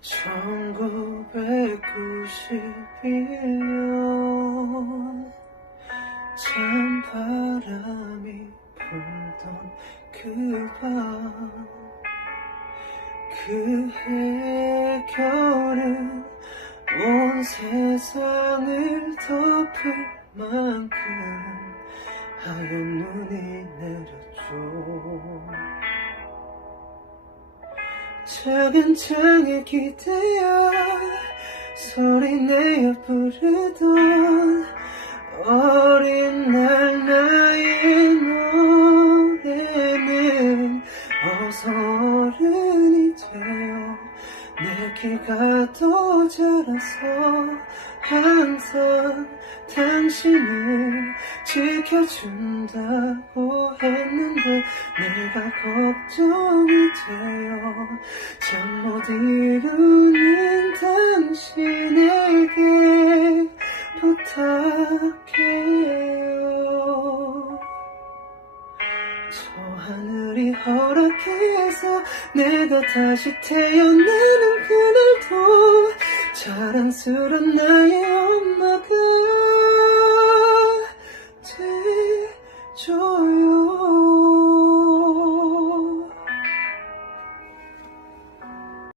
1991년 찬바람이 불던 그 밤, 그해 겨울은 온 세상을 덮을 만큼 하얀 눈이 내렸죠. 작은 창에 기대어 소리내어 부르던 어린 날 나의 노래는 어서 어른이 되어 내 귀가 더 자라서 항상 당신을 지켜준다고 했는데 내가 걱정이 되어 잠 못 이루는 당신에게 부탁해요. 저 하늘이 허락해서 내가 다시 태어나는 그날도 자랑스런 나의 엄마가